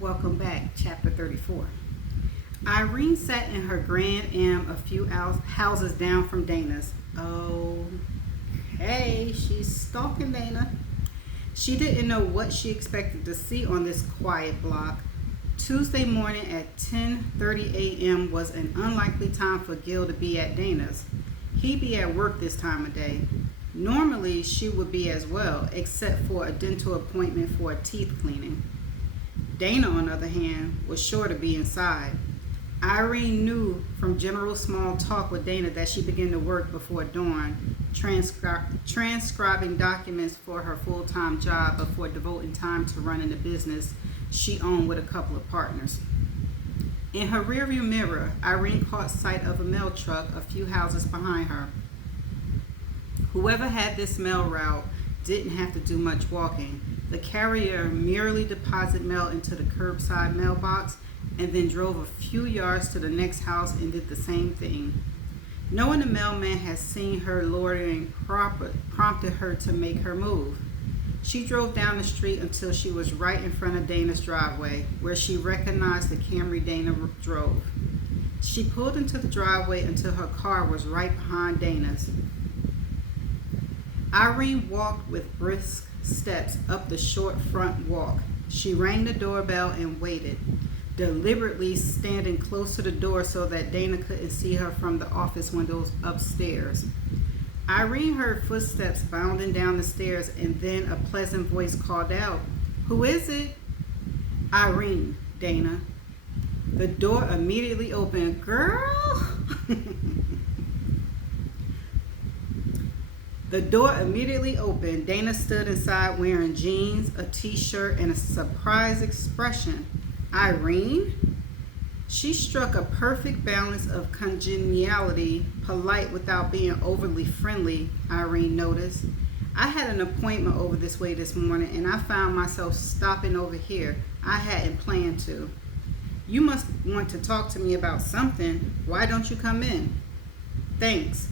Welcome back, chapter 34. Irene sat in her Grand Am a few houses down from Dana's. Okay, she's stalking Dana. She didn't know what she expected to see on this quiet block. Tuesday morning at 10:30 a.m. was an unlikely time for Gil to be at Dana's. He'd be at work this time of day. Normally, she would be as well, except for a dental appointment for a teeth cleaning. Dana, on the other hand, was sure to be inside. Irene knew from general small talk with Dana that she began to work before dawn, transcribing documents for her full-time job before devoting time to running the business she owned with a couple of partners. In her rearview mirror, Irene caught sight of a mail truck a few houses behind her. Whoever had this mail route didn't have to do much walking. The carrier merely deposited mail into the curbside mailbox and then drove a few yards to the next house and did the same thing. Knowing the mailman had seen her loitering prompted her to make her move. She drove down the street until she was right in front of Dana's driveway, where she recognized the Camry Dana drove. She pulled into the driveway until her car was right behind Dana's. Irene walked with brisk steps up the short front walk. She rang the doorbell and waited, deliberately standing close to the door so that Dana couldn't see her from the office windows upstairs. Irene heard footsteps bounding down the stairs, and then a pleasant voice called out, "Who is it?" "Irene, Dana." The door immediately opened. "Girl!" The door immediately opened. Dana stood inside wearing jeans, a t-shirt, and a surprised expression. "Irene?" She struck a perfect balance of congeniality, polite without being overly friendly, Irene noticed. "I had an appointment over this way this morning, and I found myself stopping over here. I hadn't planned to." "You must want to talk to me about something. Why don't you come in?" "Thanks."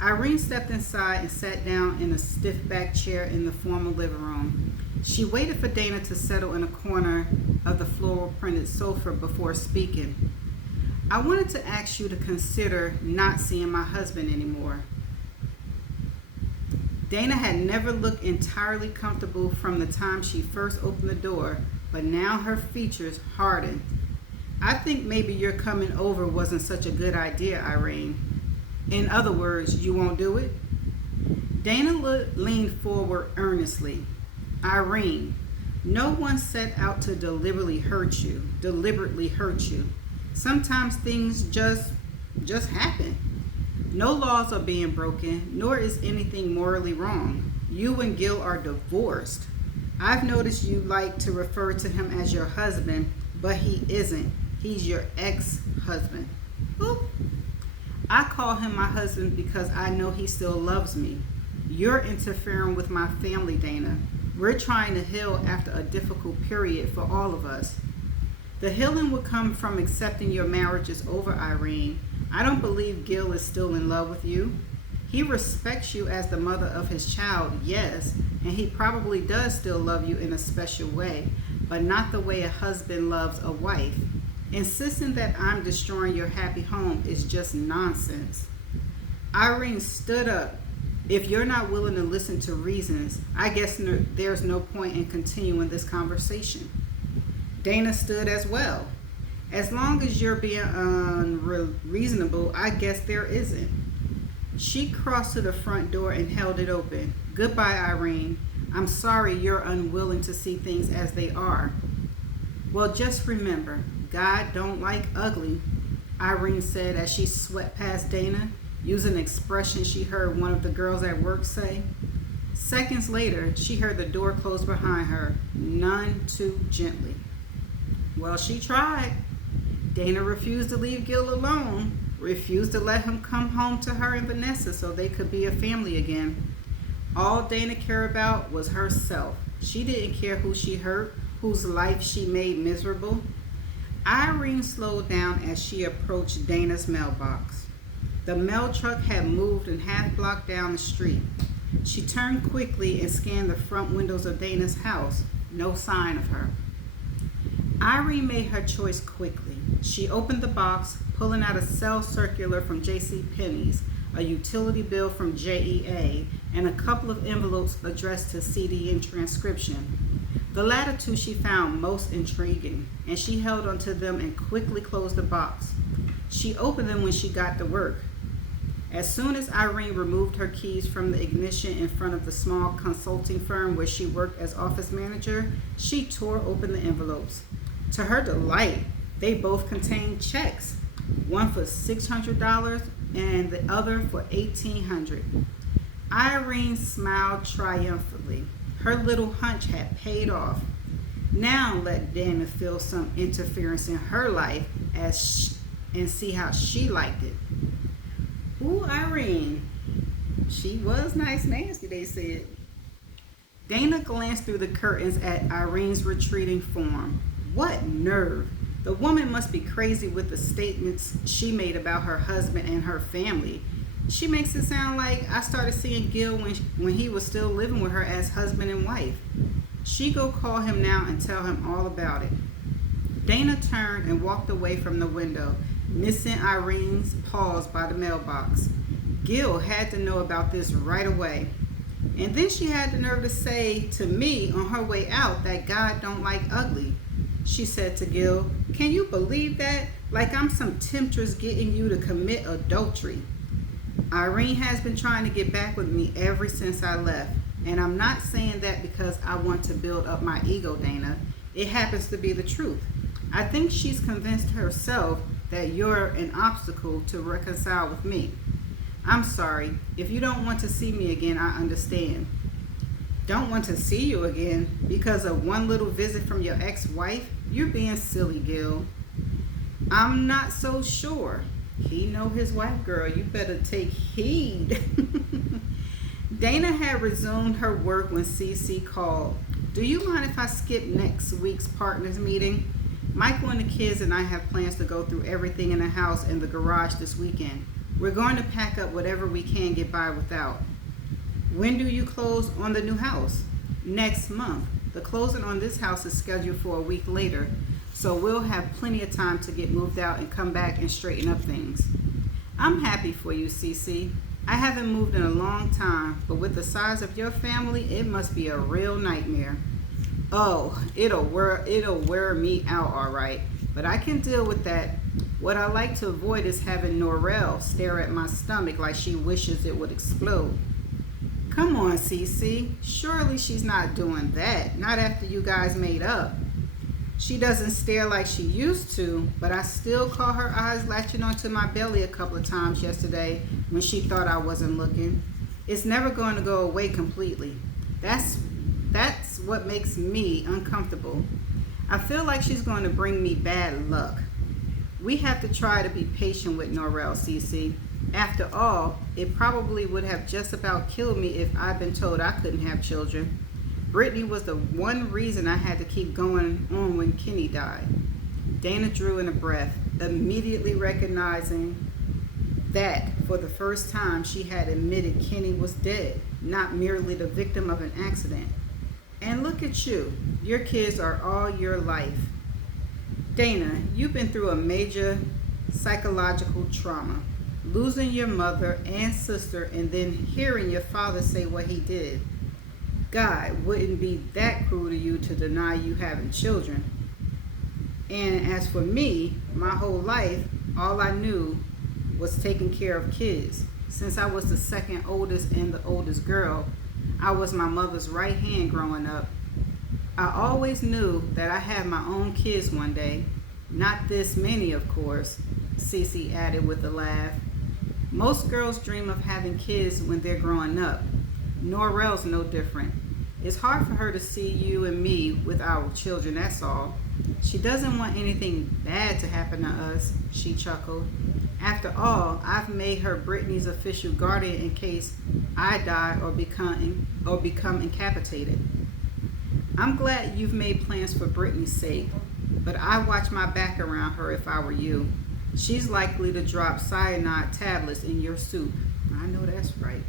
Irene stepped inside and sat down in a stiff-backed chair in the formal living room. She waited for Dana to settle in a corner of the floral-printed sofa before speaking. "I wanted to ask you to consider not seeing my husband anymore." Dana had never looked entirely comfortable from the time she first opened the door, but now her features hardened. "I think maybe your coming over wasn't such a good idea, Irene. In other words, you won't do it?" Dana leaned forward earnestly. "Irene, no one set out to deliberately hurt you. Sometimes things just happen. No laws are being broken, nor is anything morally wrong. You and Gil are divorced. I've noticed you like to refer to him as your husband, but he isn't. He's your ex-husband." Oop. "I call him my husband because I know he still loves me. You're interfering with my family, Dana. We're trying to heal after a difficult period for all of us." "The healing would come from accepting your marriage is over, Irene. I don't believe Gil is still in love with you. He respects you as the mother of his child, yes, and he probably does still love you in a special way, but not the way a husband loves a wife. Insisting that I'm destroying your happy home is just nonsense." Irene stood up. "If you're not willing to listen to reasons, I guess there's no point in continuing this conversation." Dana stood as well. "As long as you're being unreasonable, I guess there isn't." She crossed to the front door and held it open. "Goodbye, Irene. I'm sorry you're unwilling to see things as they are." "Well, just remember, God don't like ugly," Irene said as she swept past Dana, using an expression she heard one of the girls at work say. Seconds later, she heard the door close behind her, none too gently. Well, she tried. Dana refused to leave Gil alone, refused to let him come home to her and Vanessa so they could be a family again. All Dana cared about was herself. She didn't care who she hurt, whose life she made miserable. Irene slowed down as she approached Dana's mailbox. The mail truck had moved and half blocked down the street. She turned quickly and scanned the front windows of Dana's house. No sign of her. Irene made her choice quickly. She opened the box, pulling out a sales circular from J.C. Penney's, a utility bill from JEA, and a couple of envelopes addressed to CD and transcription. The latter two she found most intriguing, and she held onto them and quickly closed the box. She opened them when she got to work. As soon as Irene removed her keys from the ignition in front of the small consulting firm where she worked as office manager, she tore open the envelopes. To her delight, they both contained checks, one for $600 and the other for $1,800. Irene smiled triumphantly. Her little hunch had paid off. Now let Dana feel some interference in her life and see how she liked it. Ooh, Irene. She was nice nasty, they said. Dana glanced through the curtains at Irene's retreating form. What nerve! The woman must be crazy with the statements she made about her husband and her family. She makes it sound like I started seeing Gil when he was still living with her as husband and wife. She go call him now and tell him all about it. Dana turned and walked away from the window, missing Irene's pause by the mailbox. Gil had to know about this right away. And then she had the nerve to say to me on her way out that God don't like ugly. She said to Gil, "Can you believe that? Like I'm some temptress getting you to commit adultery." Irene has been trying to get back with me ever since I left. And I'm not saying that because I want to build up my ego, Dana. It happens to be the truth. I think she's convinced herself that you're an obstacle to reconcile with me. I'm sorry. If you don't want to see me again, I understand. Don't want to see you again because of one little visit from your ex-wife? You're being silly, Gil. I'm not so sure. He know his wife, girl. You better take heed. Dana had resumed her work when CC called. Do you mind if I skip next week's partners meeting? Michael and the kids and I have plans to go through everything in the house and the garage this weekend. We're going to pack up whatever we can get by without. When do you close on the new house? Next month. The closing on this house is scheduled for a week later, so we'll have plenty of time to get moved out and come back and straighten up things. I'm happy for you, Cece. I haven't moved in a long time, but with the size of your family, it must be a real nightmare. Oh, it'll wear me out, all right, but I can deal with that. What I like to avoid is having Norrell stare at my stomach like she wishes it would explode. Come on, Cece. Surely she's not doing that. Not after you guys made up. She doesn't stare like she used to, but I still caught her eyes latching onto my belly a couple of times yesterday when she thought I wasn't looking. It's never going to go away completely. That's what makes me uncomfortable. I feel like she's going to bring me bad luck. We have to try to be patient with Norrell, Cece. After all, it probably would have just about killed me if I'd been told I couldn't have children. Brittany was the one reason I had to keep going on when Kenny died. Dana drew in a breath, immediately recognizing that for the first time she had admitted Kenny was dead, not merely the victim of an accident. And look at you. Your kids are all your life. Dana, you've been through a major psychological trauma. Losing your mother and sister and then hearing your father say what he did. God wouldn't be that cruel to you to deny you having children. And as for me, my whole life, all I knew was taking care of kids. Since I was the second oldest and the oldest girl, I was my mother's right hand growing up. I always knew that I had my own kids one day. Not this many, of course, Cece added with a laugh. Most girls dream of having kids when they're growing up. Norrell's no different. It's hard for her to see you and me with our children, that's all. She doesn't want anything bad to happen to us, she chuckled. After all, I've made her Brittany's official guardian in case I die or become incapacitated. I'm glad you've made plans for Brittany's sake, but I'd watch my back around her if I were you. She's likely to drop cyanide tablets in your soup. I know that's right.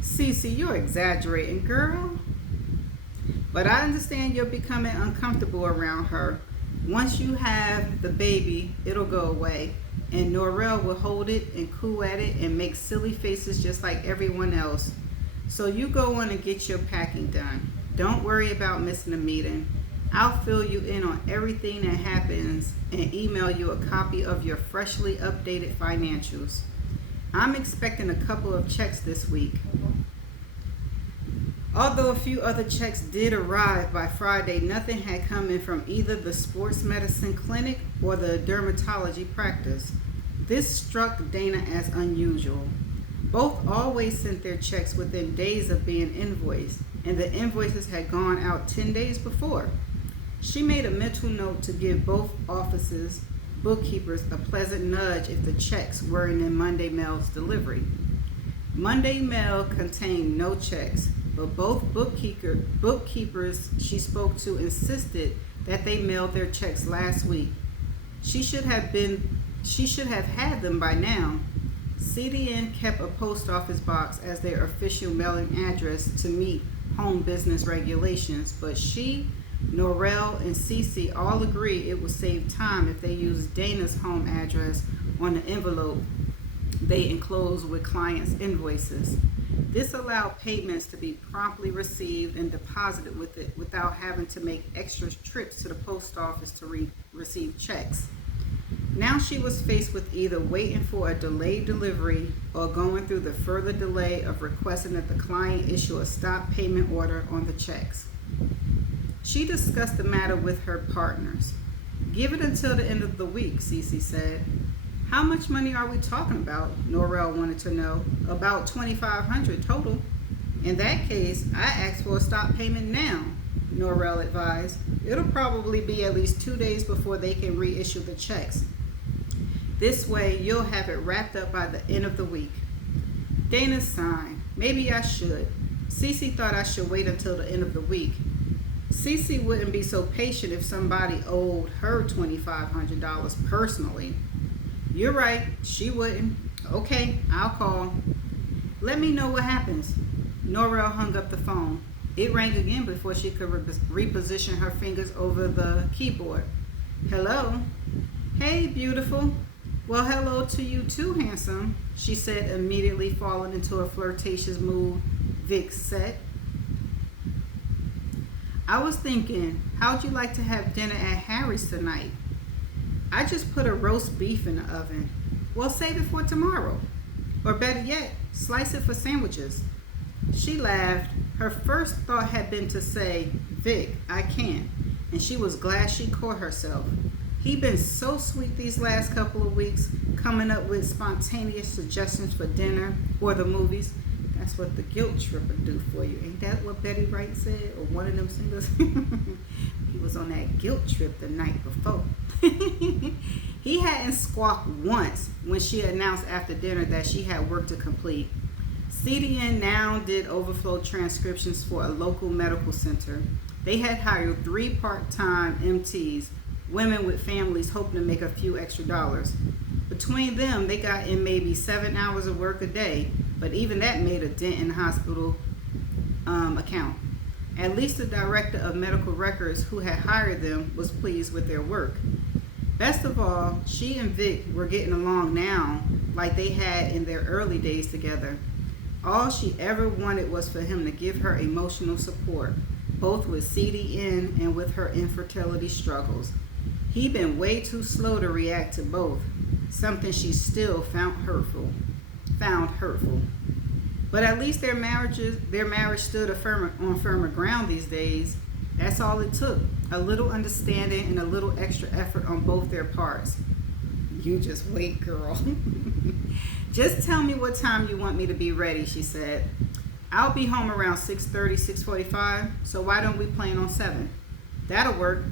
Cece, you're exaggerating, girl. But I understand you're becoming uncomfortable around her. Once you have the baby, it'll go away. And Norrell will hold it and coo at it and make silly faces just like everyone else. So you go on and get your packing done. Don't worry about missing a meeting. I'll fill you in on everything that happens and email you a copy of your freshly updated financials. I'm expecting a couple of checks this week. Although a few other checks did arrive by Friday, nothing had come in from either the sports medicine clinic or the dermatology practice. This struck Dana as unusual. Both always sent their checks within days of being invoiced, and the invoices had gone out 10 days before. She made a mental note to give both offices' bookkeepers a pleasant nudge if the checks weren't in Monday mail's delivery. Monday mail contained no checks, but both bookkeepers she spoke to insisted that they mailed their checks last week. She should have had them by now. CDN kept a post office box as their official mailing address to meet home business regulations, but she, Norrell, and Cece all agree it would save time if they used Dana's home address on the envelope they enclosed with clients' invoices. This allowed payments to be promptly received and deposited with it without having to make extra trips to the post office to receive checks. Now she was faced with either waiting for a delayed delivery or going through the further delay of requesting that the client issue a stop payment order on the checks. She discussed the matter with her partners. Give it until the end of the week, Cece said. How much money are we talking about? Norrell wanted to know. About $2,500 total. In that case, I asked for a stop payment now, Norrell advised. It'll probably be at least 2 days before they can reissue the checks. This way, you'll have it wrapped up by the end of the week. Dana sighed. Maybe I should. Cece thought I should wait until the end of the week. Cece wouldn't be so patient if somebody owed her $2,500 personally. You're right, she wouldn't. Okay, I'll call. Let me know what happens. Norrell hung up the phone. It rang again before she could reposition her fingers over the keyboard. Hello? Hey, beautiful. Well, hello to you too, handsome, she said, immediately falling into a flirtatious mood Vic set. I was thinking, how'd you like to have dinner at Harry's tonight? I just put a roast beef in the oven. Well, save it for tomorrow. Or better yet, slice it for sandwiches. She laughed. Her first thought had been to say, Vic, I can't. And she was glad she caught herself. He'd been so sweet these last couple of weeks, coming up with spontaneous suggestions for dinner or the movies. That's what the guilt trip would do for you. Ain't that what Betty Wright said? Or one of them singers? He was on that guilt trip the night before. He hadn't squawked once when she announced after dinner that she had work to complete. CDN now did overflow transcriptions for a local medical center. They had hired 3 part-time MTs, women with families hoping to make a few extra dollars. Between them, they got in maybe 7 hours of work a day, but even that made a dent in the hospital account. At least the director of medical records who had hired them was pleased with their work. Best of all, she and Vic were getting along now like they had in their early days together. All she ever wanted was for him to give her emotional support, both with CDN and with her infertility struggles. He'd been way too slow to react to both, something she still found hurtful. But at least their marriage stood on firmer ground these days. That's all it took, a little understanding and a little extra effort on both their parts. You just wait, girl. Just tell me what time you want me to be ready, she said. I'll be home around 6:30, 6:45, so why don't we plan on 7? That'll work.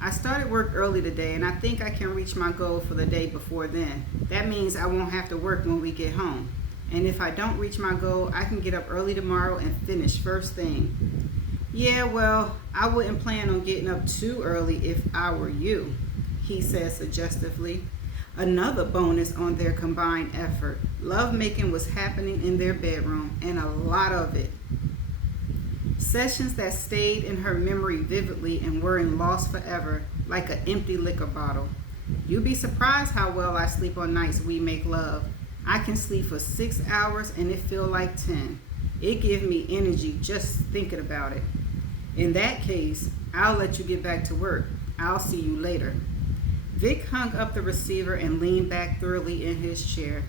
I started work early today, and I think I can reach my goal for the day before then. That means I won't have to work when we get home. And if I don't reach my goal, I can get up early tomorrow and finish first thing. Yeah, well, I wouldn't plan on getting up too early if I were you, he said suggestively. Another bonus on their combined effort. Lovemaking was happening in their bedroom, and a lot of it. Sessions that stayed in her memory vividly and weren't lost forever, like an empty liquor bottle. You'd be surprised how well I sleep on nights we make love. I can sleep for 6 hours and it feel like 10. It gives me energy just thinking about it. In that case, I'll let you get back to work. I'll see you later. Vic hung up the receiver and leaned back thoroughly in his chair.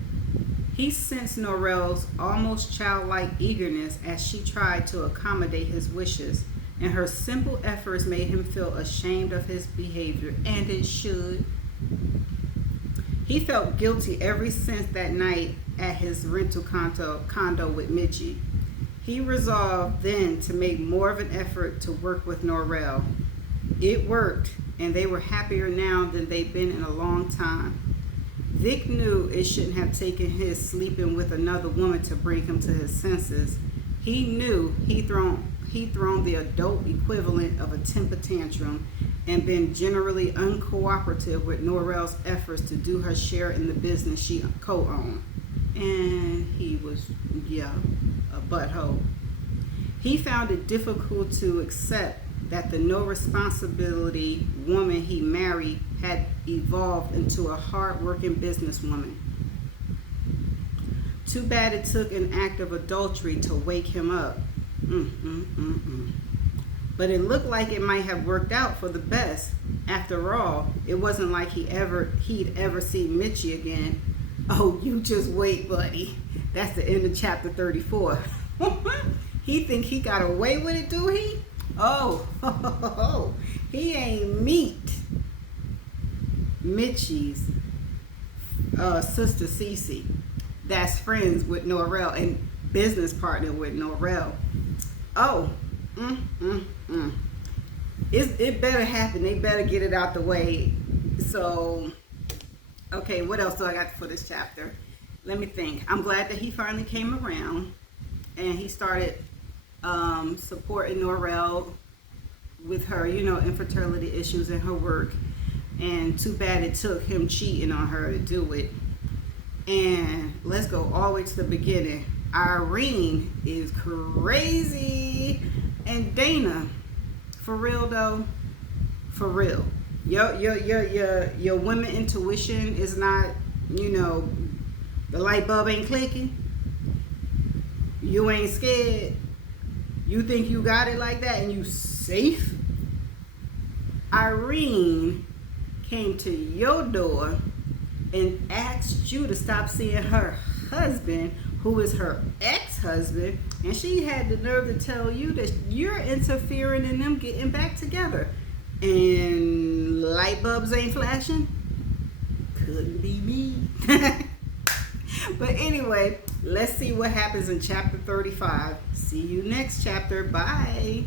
He sensed Norrell's almost childlike eagerness as she tried to accommodate his wishes, and her simple efforts made him feel ashamed of his behavior, and it should. He felt guilty ever since that night at his rental condo with Mitchie. He resolved then to make more of an effort to work with Norrell. It worked, and they were happier now than they'd been in a long time. Vic knew it shouldn't have taken his sleeping with another woman to bring him to his senses. He knew he'd thrown the adult equivalent of a temper tantrum and been generally uncooperative with Norrell's efforts to do her share in the business she co-owned. And he was, a butthole. He found it difficult to accept that the no responsibility woman he married had evolved into a hard-working businesswoman. Too bad it took an act of adultery to wake him up. But it looked like it might have worked out for the best. After all, it wasn't like he'd ever see Mitchie again. Oh, you just wait, buddy. That's the end of chapter 34. He think he got away with it, do he? Oh, he ain't meet Mitchie's sister Cece. That's friends with Norrell and business partner with Norrell. Oh, It better happen. They better get it out the way. So, okay, what else do I got for this chapter? Let me think. I'm glad that he finally came around and he started supporting Norrell with her, infertility issues in her work. And too bad it took him cheating on her to do it. And let's go all the way to the beginning. Irene is crazy. And Dana, for real though, for real. Your women intuition is not, the light bulb ain't clicking. You ain't scared. You think you got it like that and you safe? Irene came to your door and asked you to stop seeing her husband, who is her ex-husband, and she had the nerve to tell you that you're interfering in them getting back together. And light bulbs ain't flashing? Couldn't be me. But anyway, let's see what happens in chapter 35. See you next chapter. Bye.